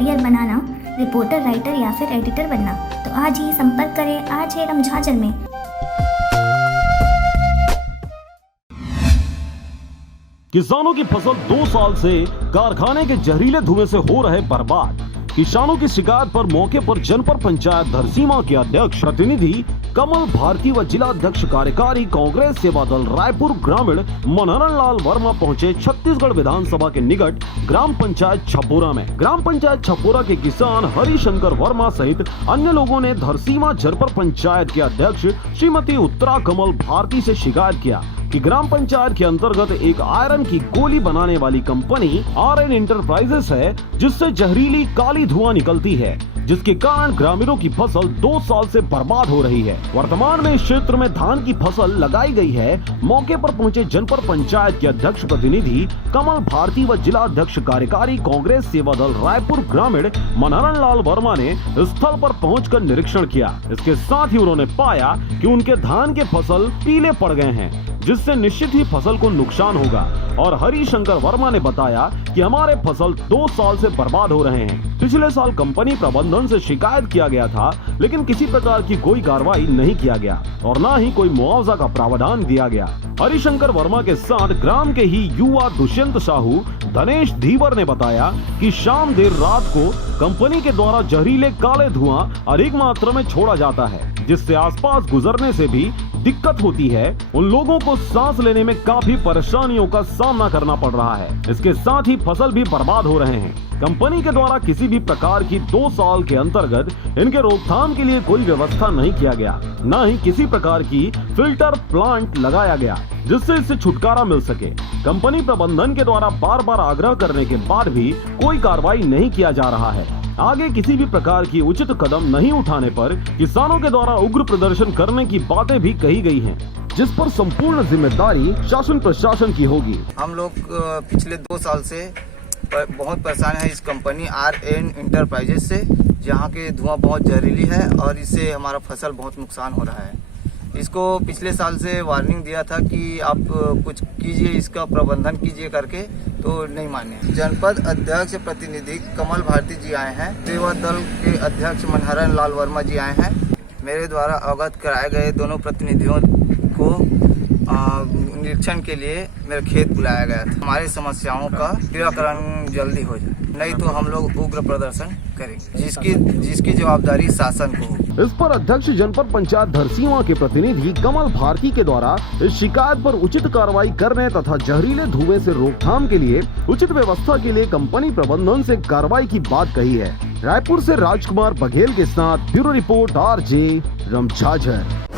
Career बनाना, reporter, writer या फिर editor बनना, तो आज ही संपर्क करें आज है रमझाझर में। किसानों की फसल 2 साल से कारखाने के जहरीले धुएं से हो रहे बर्बाद। किसानों की शिकायत पर मौके पर जनपद पंचायत धरसींवा के अध्यक्ष प्रतिनिधि कमल भारती व जिला अध्यक्ष कार्यकारी कांग्रेस सेवा दल रायपुर ग्रामीण मनोहर लाल वर्मा पहुंचे छत्तीसगढ़ विधानसभा के निकट ग्राम पंचायत छपोरा में। ग्राम पंचायत छपोरा के किसान हरिशंकर वर्मा सहित अन्य लोगों ने धरसींवा जनपद पंचायत के अध्यक्ष श्रीमती उत्तरा कमल भारती से शिकायत किया कि ग्राम पंचायत के अंतर्गत एक आयरन की गोली बनाने वाली कंपनी आरएन इंटरप्राइजेस है, जिससे जहरीली काली धुआं निकलती है, जिसके कारण ग्रामीणों की फसल 2 साल से बर्बाद हो रही है। वर्तमान में इस क्षेत्र में धान की फसल लगाई गई है। मौके पर पहुंचे जनपद पंचायत के अध्यक्ष प्रतिनिधि कमल भारती व जिला अध्यक्ष कार्यकारी कांग्रेस सेवा दल रायपुर ग्रामीण मनोहर लाल वर्मा ने स्थल पर पहुंचकर निरीक्षण किया। इसके साथ ही उन्होंने पाया कि उनके धान के फसल पीले पड़ गए हैं, जिससे निश्चित ही फसल को नुकसान होगा। और हरिशंकर वर्मा ने बताया कि हमारे फसल 2 साल से बर्बाद हो रहे हैं। पिछले साल कंपनी प्रबंधन से शिकायत किया गया था, लेकिन किसी प्रकार की कोई कार्रवाई नहीं किया गया और न ही कोई मुआवजा का प्रावधान दिया गया। हरिशंकर वर्मा के साथ ग्राम के ही युवा दुष्यंत साहू, धनेश धीवर ने बताया कि शाम देर रात को कंपनी के द्वारा जहरीले काले धुआं अधिक मात्रा में छोड़ा जाता है, जिससे आसपास गुजरने से भी दिक्कत होती है। उन लोगों को सांस लेने में काफी परेशानियों का सामना करना पड़ रहा है। इसके साथ ही फसल भी बर्बाद हो रहे हैं। कंपनी के द्वारा किसी भी प्रकार की 2 साल के अंतर्गत इनके रोकथाम के लिए कोई व्यवस्था नहीं किया गया, न ही किसी प्रकार की फिल्टर प्लांट लगाया गया जिससे इससे छुटकारा मिल सके। कंपनी प्रबंधन के द्वारा बार बार आग्रह करने के बाद भी कोई कार्रवाई नहीं किया जा रहा है। आगे किसी भी प्रकार की उचित कदम नहीं उठाने पर किसानों के द्वारा उग्र प्रदर्शन करने की बातें भी कही गई हैं, जिस पर संपूर्ण जिम्मेदारी शासन प्रशासन की होगी। हम लोग पिछले 2 साल से बहुत परेशान है इस कंपनी आरएन इंटरप्राइजेस से, जहाँ के धुआं बहुत जहरीली है और इससे हमारा फसल बहुत नुकसान हो रहा है। इसको पिछले साल से वार्निंग दिया था कि आप कुछ कीजिए, इसका प्रबंधन कीजिए करके, तो नहीं माने। जनपद अध्यक्ष प्रतिनिधि कमल भारती जी आए हैं, सेवा दल के अध्यक्ष मनोहर लाल वर्मा जी आए हैं। मेरे द्वारा अवगत कराए गए दोनों प्रतिनिधियों को निरीक्षण के लिए मेरे खेत बुलाया गया था। हमारी समस्याओं का निराकरण जल्दी हो जाए, नहीं तो हम लोग उग्र प्रदर्शन करेंगे, जिसकी जवाबदारी शासन को हो। इस पर अध्यक्ष जनपद पंचायत धरसींवा के प्रतिनिधि कमल भारती के द्वारा इस शिकायत पर उचित कार्रवाई करने तथा जहरीले धुएं से रोकथाम के लिए उचित व्यवस्था के लिए कंपनी प्रबंधन से कार्रवाई की बात कही है। रायपुर से राजकुमार बघेल के साथ ब्यूरो रिपोर्ट RJ रमझाझर।